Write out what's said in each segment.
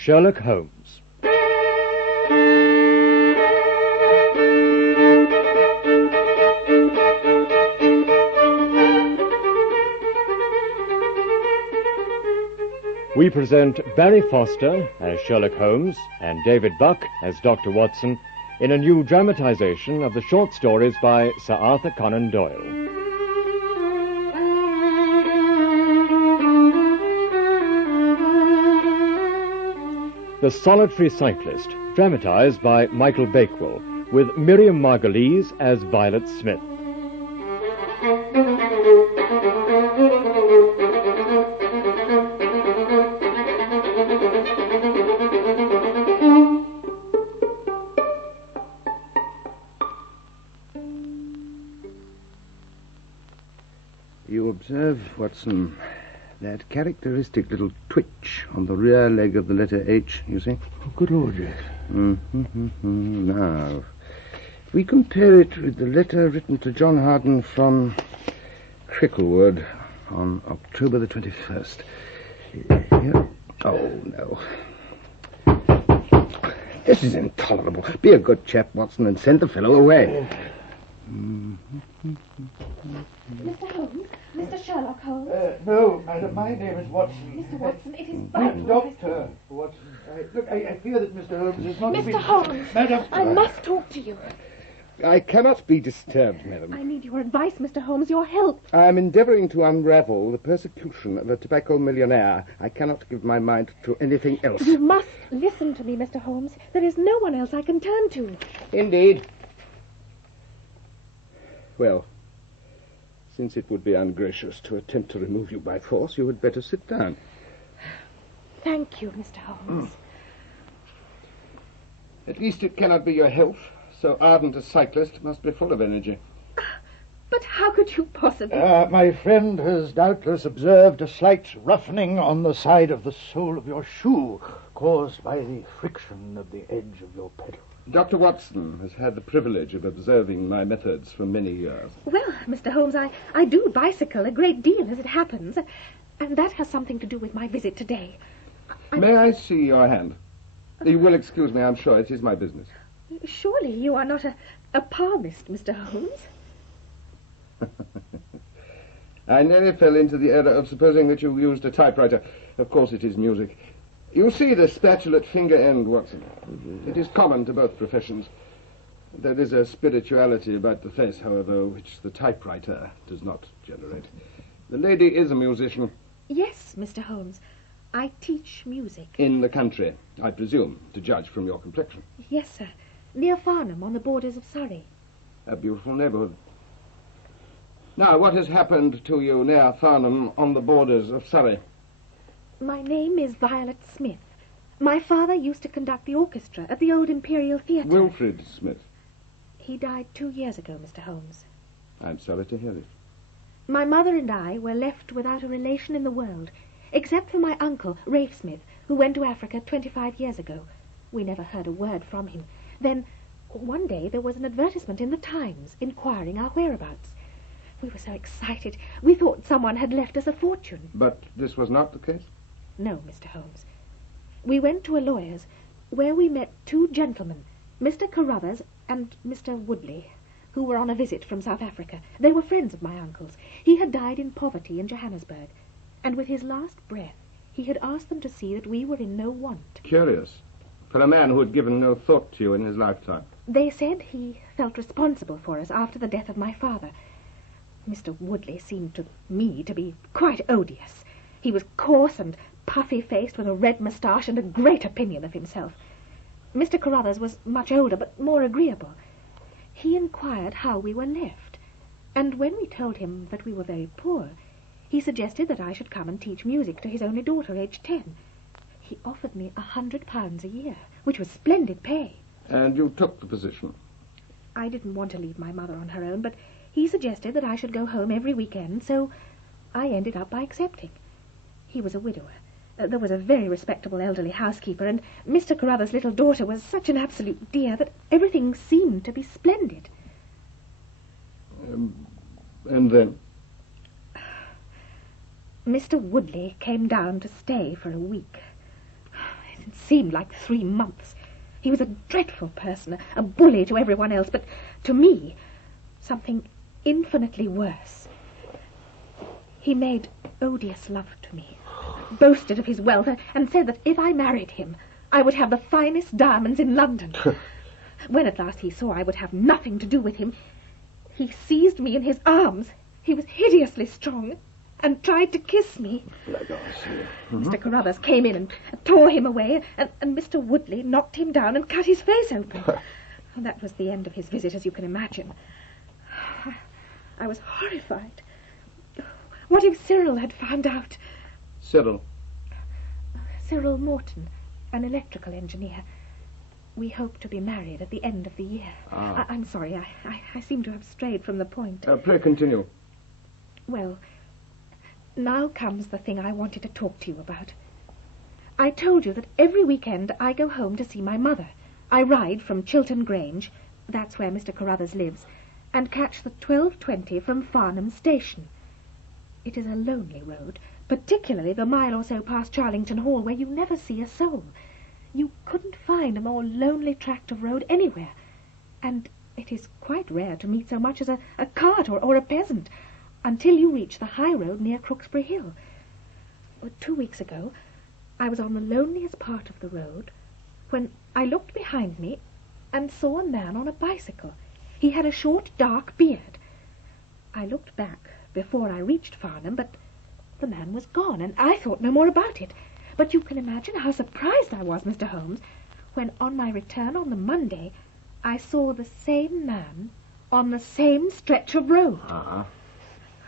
Sherlock Holmes. We present Barry Foster as Sherlock Holmes and David Buck as Dr. Watson in a new dramatization of the short stories by Sir Arthur Conan Doyle. The Solitary Cyclist, dramatized by Michael Bakewell, with Miriam Margolyes as Violet Smith. You observe, Watson, that characteristic little twitch on the rear leg of the letter H, you see? Oh, good Lord, yes. Now, if we compare it with the letter written to John Harden from Cricklewood on October the 21st. Here. Oh, no. This is intolerable. Be a good chap, Watson, and send the fellow away. Mr. Holmes? Mr. Sherlock Holmes? No, madam, my name is Watson. Mr. Watson, it is vital. Doctor Watson. I fear that Mr. Holmes is not... Mr. Holmes! Madam! I must talk to you. I cannot be disturbed, madam. I need your advice, Mr. Holmes, your help. I am endeavouring to unravel the persecution of a tobacco millionaire. I cannot give my mind to anything else. You must listen to me, Mr. Holmes. There is no one else I can turn to. Indeed. Well, since it would be ungracious to attempt to remove you by force, you had better sit down. Thank you, Mr. Holmes. At least it cannot be your health. So ardent a cyclist must be full of energy. But how could you possibly... My friend has doubtless observed a slight roughening on the side of the sole of your shoe, caused by the friction of the edge of your pedal. Dr. Watson has had the privilege of observing my methods for many years. Well, Mr. Holmes, I do bicycle a great deal as it happens, and that has something to do with my visit today. May I see your hand? You will excuse me, I'm sure it is my business. Surely you are not a palmist, Mr. Holmes? I nearly fell into the error of supposing that you used a typewriter. Of course it is music. You see the spatulate finger end, Watson. It is common to both professions. There is a spirituality about the face, however, which the typewriter does not generate. The lady is a musician. Yes, Mr. Holmes. I teach music. In the country, I presume, to judge from your complexion. Yes, sir. Near Farnham, on the borders of Surrey. A beautiful neighbourhood. Now, what has happened to you near Farnham, on the borders of Surrey? My name is Violet Smith. My father used to conduct the orchestra at the old Imperial Theatre. Wilfrid Smith. He died 2 years ago, Mr. Holmes. I'm sorry to hear it. My mother and I were left without a relation in the world, except for my uncle, Rafe Smith, who went to Africa 25 years ago. We never heard a word from him. Then, one day, there was an advertisement in the Times inquiring our whereabouts. We were so excited. We thought someone had left us a fortune. But this was not the case? No, Mr. Holmes. We went to a lawyer's, where we met 2 gentlemen, Mr. Carruthers and Mr. Woodley, who were on a visit from South Africa. They were friends of my uncle's. He had died in poverty in Johannesburg, and with his last breath, he had asked them to see that we were in no want. Curious. For a man who had given no thought to you in his lifetime. They said he felt responsible for us after the death of my father. Mr. Woodley seemed to me to be quite odious. He was coarse and puffy-faced with a red moustache and a great opinion of himself. Mr. Carruthers was much older but more agreeable. He inquired how we were left, and when we told him that we were very poor, he suggested that I should come and teach music to his only daughter, aged 10. He offered me £100 a year, which was splendid pay. And you took the position? I didn't want to leave my mother on her own, but he suggested that I should go home every weekend, so I ended up by accepting. He was a widower. There was a very respectable elderly housekeeper, and Mr. Carruthers' little daughter was such an absolute dear that everything seemed to be splendid. And then? Mr. Woodley came down to stay for a week. It seemed like 3 months. He was a dreadful person, a bully to everyone else, but to me, something infinitely worse. He made odious love to me, boasted of his wealth, and said that if I married him, I would have the finest diamonds in London. When at last he saw I would have nothing to do with him, he seized me in his arms. He was hideously strong, and tried to kiss me. Mr. Carruthers came in and tore him away, and Mr. Woodley knocked him down and cut his face open. That was the end of his visit, as you can imagine. I was horrified. What if Cyril had found out? Cyril? Cyril Morton, an electrical engineer. We hope to be married at the end of the year. I'm sorry, I seem to have strayed from the point. Pray continue. Well, now comes the thing I wanted to talk to you about. I told you that every weekend I go home to see my mother. I ride from Chiltern Grange, that's where Mr. Carruthers lives, and catch the 12:20 from Farnham Station. It is a lonely road, particularly the mile or so past Charlington Hall, where you never see a soul. You couldn't find a more lonely tract of road anywhere, and it is quite rare to meet so much as a cart or a peasant, until you reach the high road near Crooksbury Hill. 2 weeks ago, I was on the loneliest part of the road when I looked behind me and saw a man on a bicycle. He had a short, dark beard. I looked back before I reached Farnham, but the man was gone, and I thought no more about it. But you can imagine how surprised I was, Mr. Holmes, when on my return on the Monday, I saw the same man on the same stretch of road.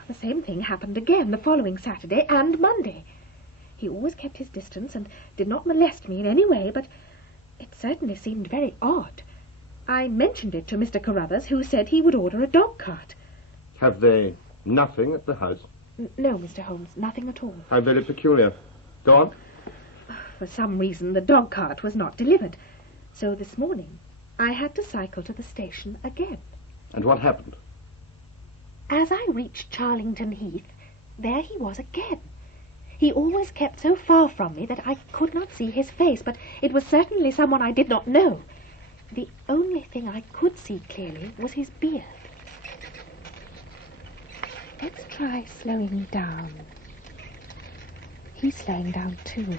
The same thing happened again the following Saturday and Monday. He always kept his distance and did not molest me in any way, but it certainly seemed very odd. I mentioned it to Mr. Carruthers, who said he would order a dog-cart. Have they nothing at the house? No, Mr. Holmes, nothing at all. How very peculiar. Go on. For some reason, the dog-cart was not delivered. So this morning, I had to cycle to the station again. And what happened? As I reached Charlington Heath, there he was again. He always kept so far from me that I could not see his face, but it was certainly someone I did not know. The only thing I could see clearly was his beard. Let's try slowing down. He's slowing down too.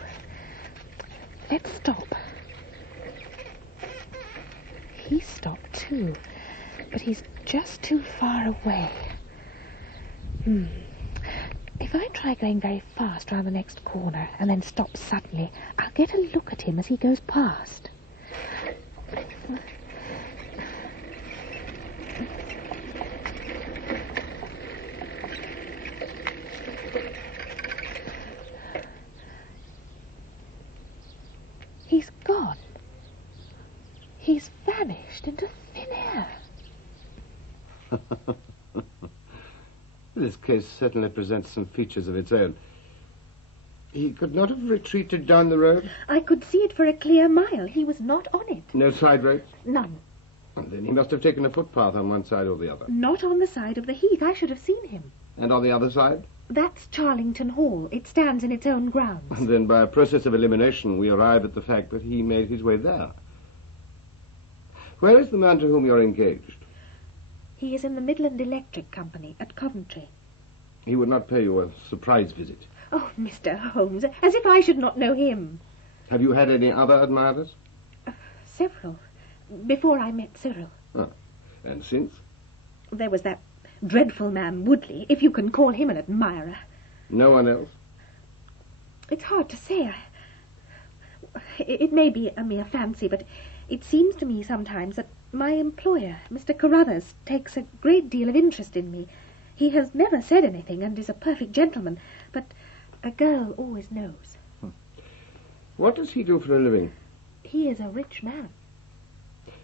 Let's stop. He stopped too, but he's just too far away. If I try going very fast round the next corner and then stop suddenly, I'll get a look at him as he goes past. He's gone. He's vanished into thin air. This case certainly presents some features of its own. He could not have retreated down the road? I could see it for a clear mile. He was not on it. No side roads? None. And then he must have taken a footpath on one side or the other. Not on the side of the heath. I should have seen him. And on the other side? That's Charlington Hall. It stands in its own grounds. And then by a process of elimination, we arrive at the fact that he made his way there. Where is the man to whom you're engaged? He is in the Midland Electric Company at Coventry. He would not pay you a surprise visit. Oh, Mr. Holmes, as if I should not know him. Have you had any other admirers? Several. Before I met Cyril. And since? There was that dreadful man Woodley, if you can call him an admirer. No one else? It's hard to say. It may be a mere fancy, but it seems to me sometimes that my employer, Mr. Carruthers, takes a great deal of interest in me. He has never said anything and is a perfect gentleman, but a girl always knows. What does he do for a living? He is a rich man.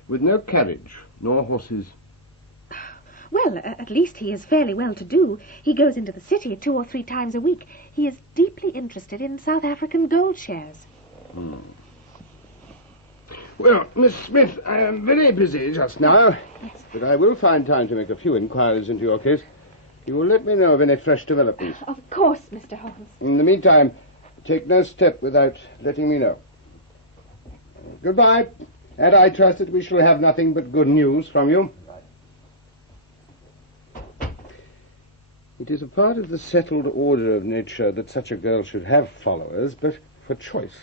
With no carriage, nor horses? Well, at least he is fairly well-to-do. He goes into the city 2 or 3 times a week. He is deeply interested in South African gold shares. Well, Miss Smith, I am very busy just now. Yes. But I will find time to make a few inquiries into your case. You will let me know of any fresh developments. Of course, Mr. Holmes. In the meantime, take no step without letting me know. Goodbye. And I trust that we shall have nothing but good news from you. Right. It is a part of the settled order of nature that such a girl should have followers, but for choice,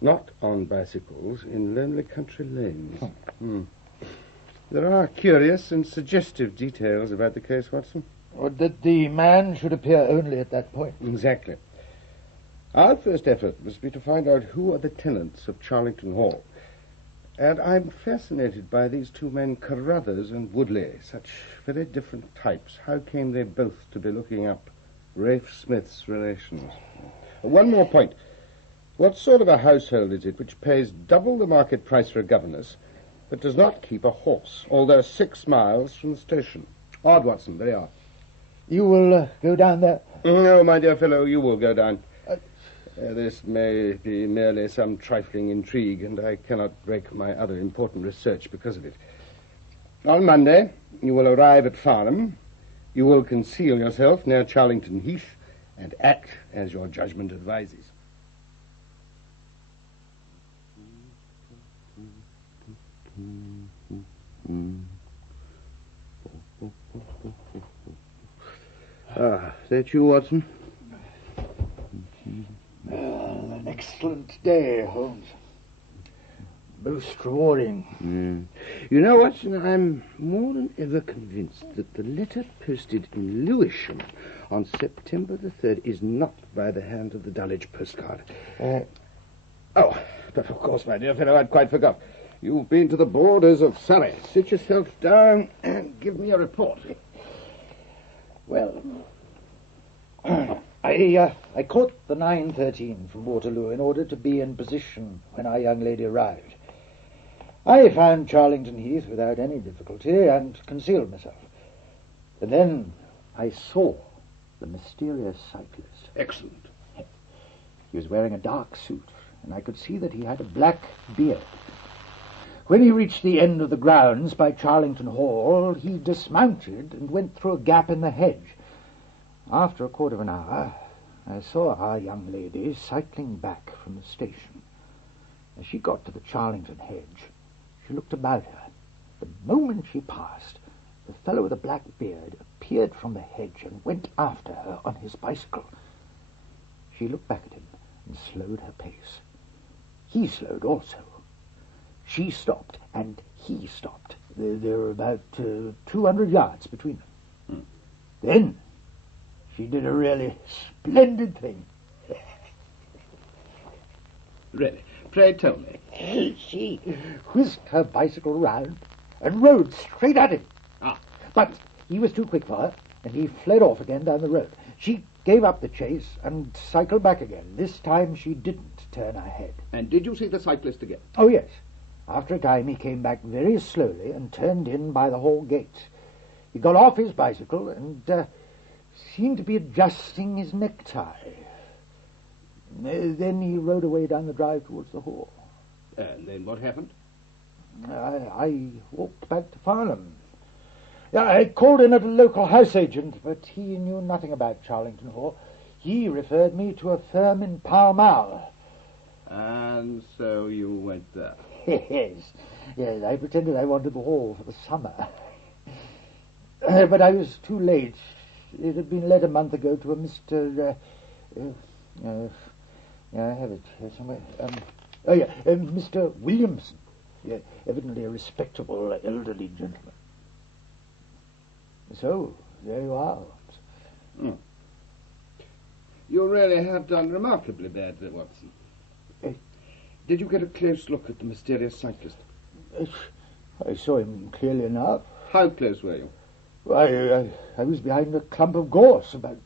not on bicycles in lonely country lanes. There are curious and suggestive details about the case, Watson. Or that the man should appear only at that point. Exactly. Our first effort must be to find out who are the tenants of Charlington Hall. And I'm fascinated by these two men, Carruthers and Woodley, such very different types. How came they both to be looking up Rafe Smith's relations? One more point. What sort of a household is it which pays double the market price for a governess, but does not keep a horse, although 6 miles from the station? Odd, Watson, very odd. You will go down there? No, my dear fellow, you will go down. This may be merely some trifling intrigue, and I cannot break my other important research because of it. On Monday, you will arrive at Farnham. You will conceal yourself near Charlington Heath and act as your judgment advises. Is that you, Watson? An excellent day, Holmes. Most rewarding. You know, Watson, I'm more than ever convinced that the letter posted in Lewisham on September the 3rd is not by the hand of the Dulwich postcard. Oh, but of course, my dear fellow, I'd quite forgot. You've been to the borders of Surrey. Sit yourself down and give me a report. Well, I caught the 9:13 from Waterloo in order to be in position when our young lady arrived. I found Charlington Heath without any difficulty and concealed myself. And then I saw the mysterious cyclist. Excellent. He was wearing a dark suit, and I could see that he had a black beard. When he reached the end of the grounds by Charlington Hall, he dismounted and went through a gap in the hedge. After a quarter of an hour, I saw our young lady cycling back from the station. As she got to the Charlington hedge, she looked about her. The moment she passed, the fellow with the black beard appeared from the hedge and went after her on his bicycle. She looked back at him and slowed her pace. He slowed also. She stopped, and he stopped. There were about 200 yards between them. Then she did a really splendid thing. Really? Pray tell me. She whisked her bicycle round and rode straight at him. But he was too quick for her, and he fled off again down the road. She gave up the chase and cycled back again. This time she didn't turn her head. And did you see the cyclist again? Oh, yes. After a time he came back very slowly and turned in by the hall gate. He got off his bicycle and seemed to be adjusting his necktie. Then he rode away down the drive towards the hall. And then what happened? I walked back to Farnham. I called in at a local house agent, but he knew nothing about Charlington Hall. He referred me to a firm in Pall Mall. And so you went there? Yes, I pretended I wanted the hall for the summer. But I was too late. It had been let a month ago to a Mr. I have it here somewhere. Mr. Williamson. Yeah, evidently a respectable elderly gentleman. So, there you are. You really have done remarkably badly, Watson. Did you get a close look at the mysterious cyclist? I saw him clearly enough. How close were you? I was behind a clump of gorse, about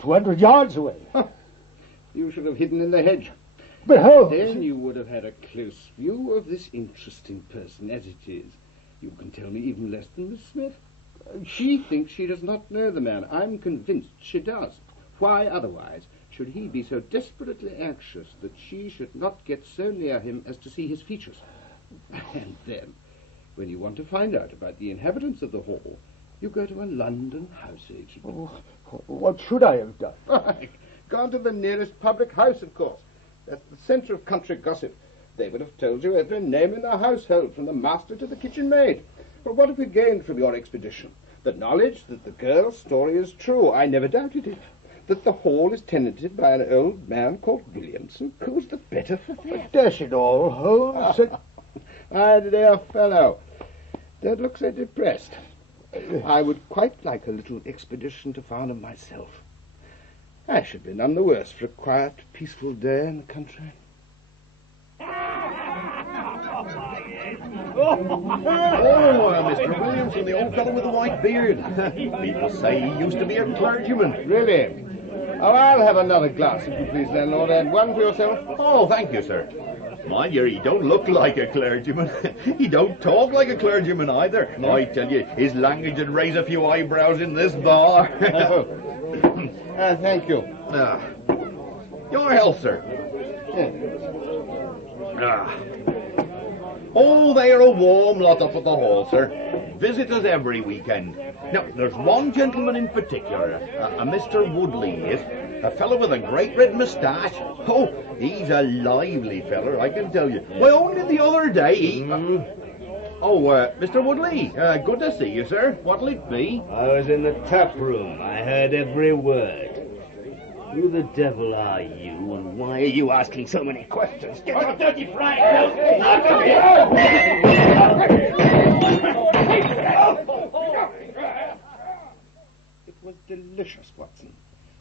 200 yards away. You should have hidden in the hedge. But how? Then you would have had a close view of this interesting person as it is. You can tell me even less than Miss Smith. She thinks she does not know the man. I'm convinced she does. Why otherwise should he be so desperately anxious that she should not get so near him as to see his features? And then, when you want to find out about the inhabitants of the hall, you go to a London house agent. Oh, what should I have done? Gone to the nearest public house, of course. That's the centre of country gossip. They would have told you every name in the household, from the master to the kitchen maid. But what have we gained from your expedition? The knowledge that the girl's story is true. I never doubted it. That the hall is tenanted by an old man called Williamson. Who's the better for that? Dash it all, Holmes. My dear fellow, don't look so depressed. I would quite like a little expedition to Farnham myself. I should be none the worse for a quiet, peaceful day in the country. Mr. Williamson, the old fellow with the white beard. People say he used to be a clergyman. Really? Oh, I'll have another glass, if you please, landlord, and one for yourself. Oh, thank you, sir. Mind you, he don't look like a clergyman. He don't talk like a clergyman either. No. I tell you, his language would raise a few eyebrows in this bar. Thank you. Your health, sir. Oh, they're a warm lot up at the hall, sir. Visitors every weekend. Now, there's one gentleman in particular, a Mr. Woodley, is a fellow with a great red moustache. Oh, he's a lively feller, I can tell you. Why, only the other day he... Mr. Woodley, good to see you, sir. What'll it be? I was in the tap room. I heard every word. Who the devil are you, and why are you asking so many questions? Get your dirty flying It was delicious, Watson.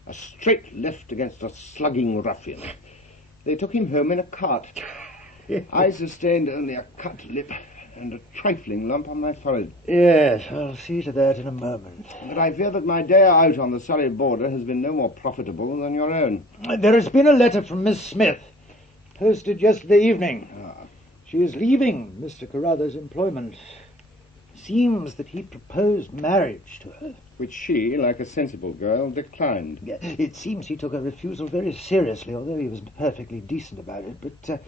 A straight left against a slugging ruffian. They took him home in a cart. I sustained only a cut lip and a trifling lump on my forehead. Yes, I'll see to that in a moment. But I fear that my day out on the Surrey border has been no more profitable than your own. There has been a letter from Miss Smith, posted yesterday evening. She is leaving Mr. Carruthers' employment. Seems that he proposed marriage to her. Which she, like a sensible girl, declined. It seems he took her refusal very seriously, although he was perfectly decent about it. But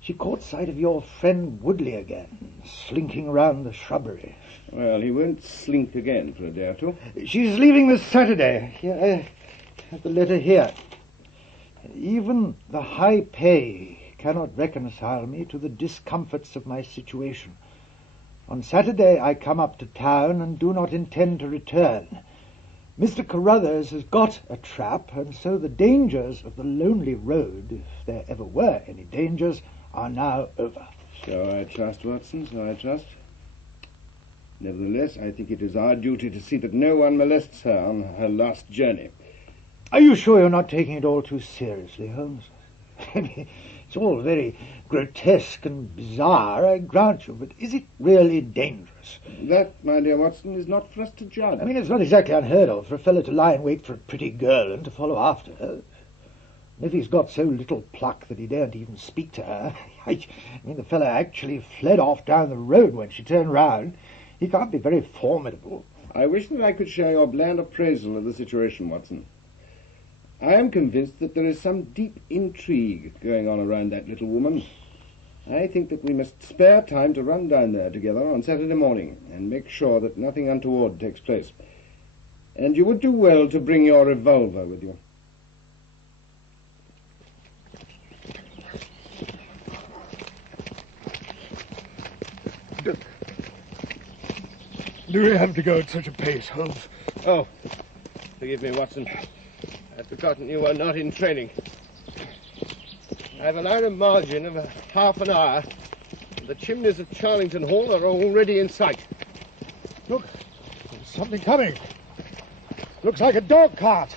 she caught sight of your friend Woodley again, slinking round the shrubbery. Well, he won't slink again for a day or two. She's leaving this Saturday. Here, I have the letter here. Even the high pay cannot reconcile me to the discomforts of my situation. On Saturday I come up to town and do not intend to return. Mr. Carruthers has got a trap, and so the dangers of the lonely road, if there ever were any dangers, are now over. So I trust, Watson, so I trust. Nevertheless, I think it is our duty to see that no one molests her on her last journey. Are you sure you're not taking it all too seriously, Holmes? I mean, it's all very grotesque and bizarre, I grant you, but is it really dangerous? That, my dear Watson, is not for us to judge. I mean, it's not exactly unheard of for a fellow to lie in wait for a pretty girl and to follow after her. If he's got so little pluck that he daren't even speak to her, I mean, the fellow actually fled off down the road when she turned round. He can't be very formidable. I wish that I could share your bland appraisal of the situation, Watson. I am convinced that there is some deep intrigue going on around that little woman. I think that we must spare time to run down there together on Saturday morning and make sure that nothing untoward takes place. And you would do well to bring your revolver with you. Do we have to go at such a pace, Holmes? Oh, forgive me, Watson. I'd forgotten you were not in training. I've allowed a margin of half an hour. The chimneys of Charlington Hall are already in sight. Look, there's something coming. Looks like a dog cart.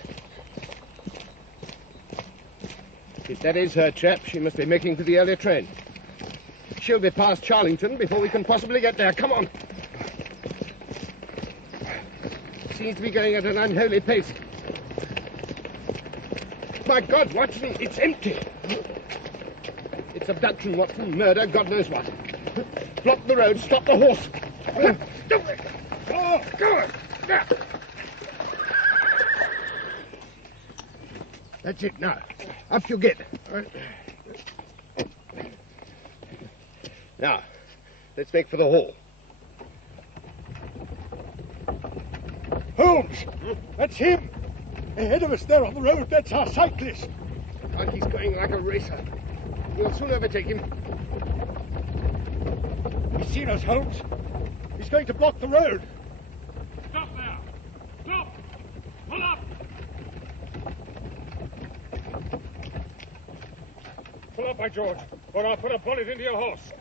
If that is her trap, she must be making for the earlier train. She'll be past Charlington before we can possibly get there. Come on. Seems to be going at an unholy pace. My God, Watson, it's empty. It's abduction, Watson, murder, God knows what. Block the road, stop the horse. Oh, go on. There. That's it now. Up you get. Now, let's make for the hall. Holmes! That's him! Ahead of us there on the road, that's our cyclist. God, he's going like a racer. We'll soon overtake him. He's seen us, Holmes. He's going to block the road. Stop there! Stop! Pull up! Pull up, by George, or I'll put a bullet into your horse.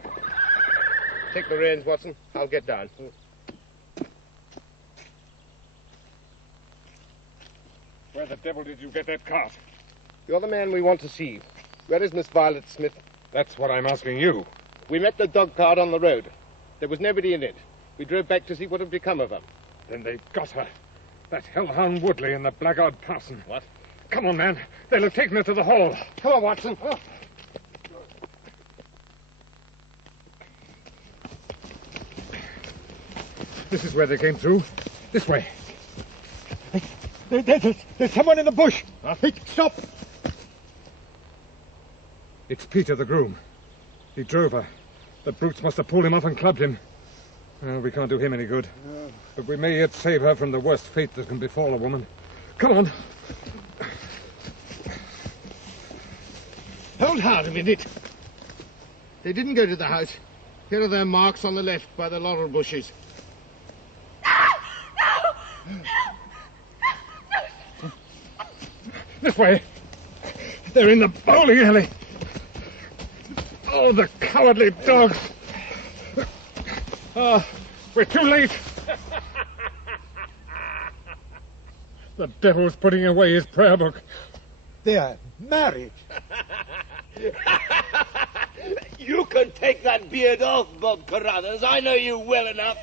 Take the reins, Watson. I'll get down. Where the devil did you get that cart? You're the man we want to see. Where is Miss Violet Smith? That's what I'm asking you. We met the dog cart on the road. There was nobody in it. We drove back to see what had become of her. Then they've got her. That hellhound Woodley and the blackguard parson. What? Come on, man. They'll have taken her to the hall. Come on, Watson. Oh. This is where they came through. This way. There's someone in the bush. Hey, stop. It's Peter, the groom. He drove her. The brutes must have pulled him off and clubbed him. Well, we can't do him any good. But we may yet save her from the worst fate that can befall a woman. Come on. Hold hard a minute. They didn't go to the house. Here are their marks on the left by the laurel bushes. This way. They're in the bowling alley. Oh, the cowardly dogs. We're too late. The devil's putting away his prayer book. They're married. You can take that beard off, Bob Carruthers. I know you well enough.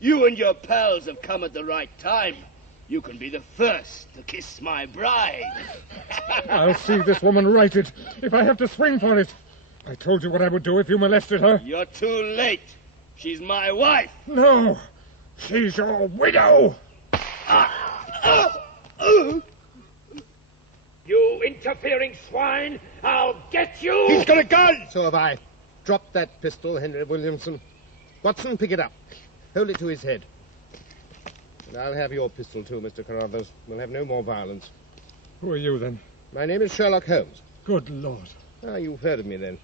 You and your pals have come at the right time. You can be the first to kiss my bride. I'll see this woman righted if I have to swing for it. I told you what I would do if you molested her. You're too late. She's my wife. No, she's your widow. You interfering swine! I'll get you! He's got a gun! So have I. Drop that pistol, Henry Williamson. Watson, pick it up. Hold it to his head. And I'll have your pistol too, Mr. Carruthers. We'll have no more violence. Who are you, then? My name is Sherlock Holmes. Good Lord. Ah, you've heard of me, then.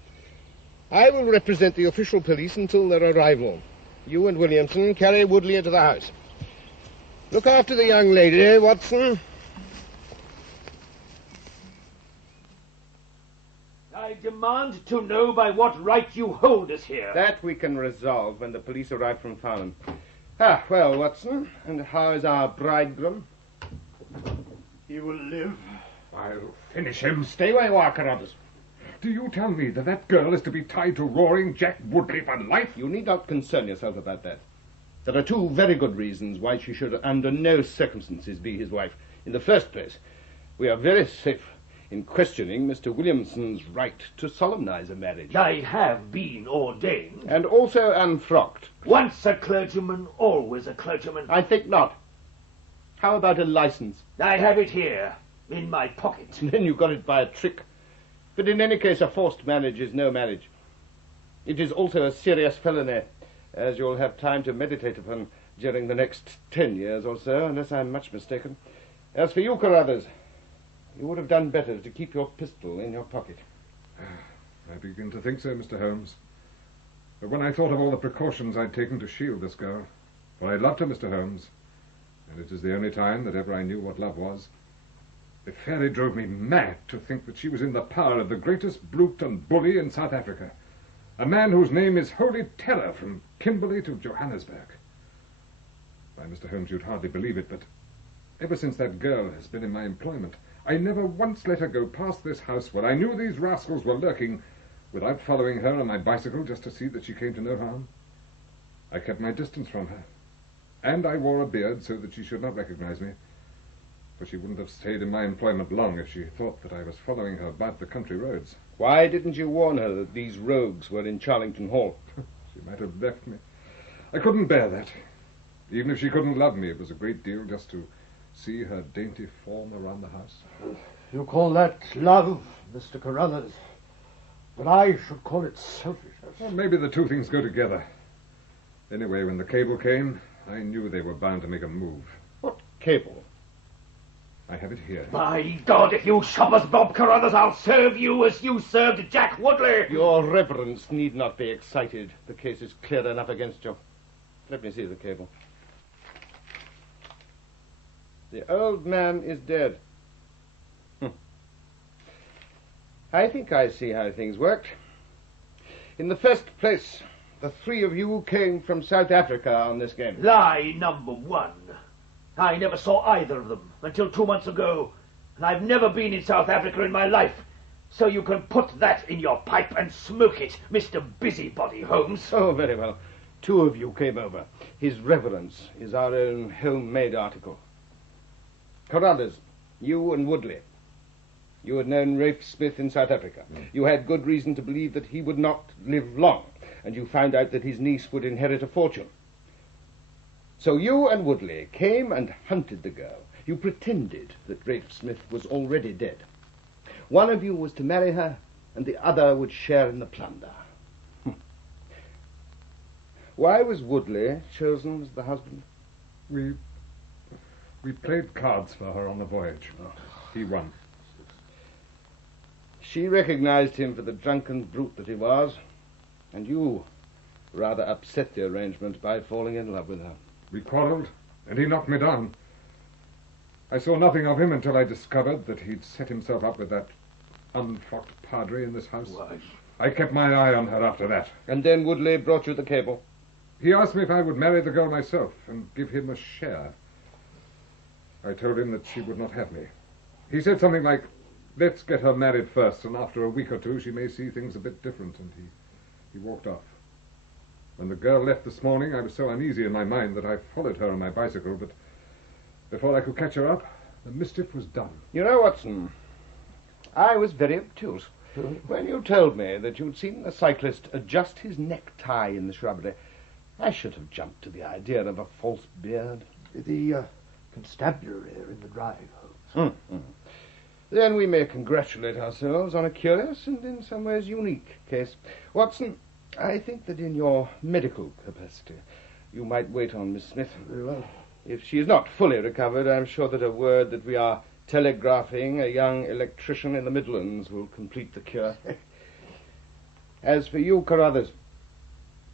I will represent the official police until their arrival. You and Williamson carry Woodley into the house. Look after the young lady, Watson. I demand to know by what right you hold us here. That we can resolve when the police arrive from Farnham. Ah, well, Watson, and how is our bridegroom? He will live. I'll finish him. Stay where you are, Carruthers. Do you tell me that that girl is to be tied to roaring Jack Woodley for life? You need not concern yourself about that. There are two very good reasons why she should under no circumstances be his wife. In the first place, we are very safe in questioning Mr. Williamson's right to solemnize a marriage. I have been ordained. And also unfrocked. Once a clergyman, always a clergyman. I think not. How about a license? I have it here, in my pocket. Then you got it by a trick. But in any case, a forced marriage is no marriage. It is also a serious felony, as you'll have time to meditate upon during the next 10 years or so, unless I'm much mistaken. As for you, Carruthers, you would have done better to keep your pistol in your pocket. I begin to think so, Mr. Holmes. But when I thought of all the precautions I'd taken to shield this girl, for I loved her, Mr. Holmes, and it is the only time that ever I knew what love was, it fairly drove me mad to think that she was in the power of the greatest brute and bully in South Africa, a man whose name is holy terror from Kimberley to Johannesburg. Why, Mr. Holmes, you'd hardly believe it, but ever since that girl has been in my employment, I never once let her go past this house where I knew these rascals were lurking without following her on my bicycle just to see that she came to no harm. I kept my distance from her, and I wore a beard so that she should not recognize me, for she wouldn't have stayed in my employment long if she thought that I was following her about the country roads. Why didn't you warn her that these rogues were in Charlington Hall? She might have left me. I couldn't bear that. Even if she couldn't love me, it was a great deal just to see her dainty form around the house. You call that love, Mr. Carruthers, but I should call it selfishness. Well, maybe the two things go together. Anyway, when the cable came, I knew they were bound to make a move. What cable? I have it here. By God, if you shop us, Bob Carruthers, I'll serve you as you served Jack Woodley. Your reverence need not be excited. The case is clear enough against you. Let me see the cable. The old man is dead. I think I see how things worked. In the first place, the three of you came from South Africa on this game. Lie number one. I never saw either of them until 2 months ago, and I've never been in South Africa in my life. So you can put that in your pipe and smoke it, Mr. Busybody Holmes. Oh, very well. 2 of you came over. His reverence is our own homemade article. Carruthers, you and Woodley. You had known Rafe Smith in South Africa. You had good reason to believe that he would not live long, and you found out that his niece would inherit a fortune. So you and Woodley came and hunted the girl. You pretended that Rafe Smith was already dead. One of you was to marry her, and the other would share in the plunder. Why was Woodley chosen as the husband? We played cards for her on the voyage. He won. She recognized him for the drunken brute that he was, and you rather upset the arrangement by falling in love with her. We quarreled, and he knocked me down. I saw nothing of him until I discovered that he'd set himself up with that unfrocked padre in this house. Why? I kept my eye on her after that. And then Woodley brought you the cable. He asked me if I would marry the girl myself and give him a share. I told him that she would not have me. He said something like, "Let's get her married first, and after a week or two she may see things a bit different," and he walked off. When the girl left this morning, I was so uneasy in my mind that I followed her on my bicycle, but before I could catch her up, the mischief was done. You know, Watson, I was very obtuse. When you told me that you'd seen the cyclist adjust his necktie in the shrubbery, I should have jumped to the idea of a false beard. The constabulary are in the drive, Holmes. Then we may congratulate ourselves on a curious and in some ways unique case. Watson, I think that in your medical capacity you might wait on Miss Smith. Very well. If she is not fully recovered, I'm sure that a word that we are telegraphing a young electrician in the Midlands will complete the cure. As for you, Carruthers,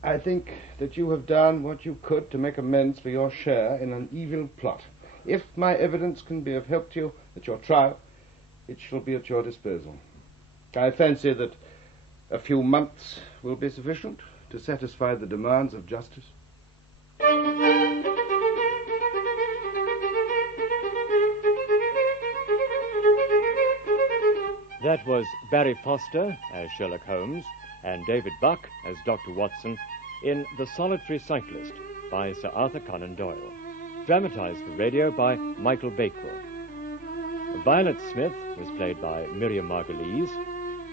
I think that you have done what you could to make amends for your share in an evil plot. If my evidence can be of help to you at your trial, it shall be at your disposal. I fancy that a few months will be sufficient to satisfy the demands of justice. That was Barry Foster as Sherlock Holmes and David Buck as Dr. Watson in The Solitary Cyclist by Sir Arthur Conan Doyle, dramatized for radio by Michael Bakewell. Violet Smith was played by Miriam Margolyes,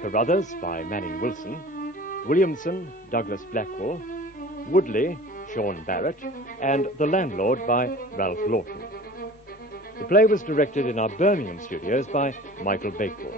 Carruthers by Manning Wilson, Williamson, Douglas Blackwell, Woodley, Sean Barrett, and The Landlord by Ralph Lawton. The play was directed in our Birmingham studios by Michael Bakewell.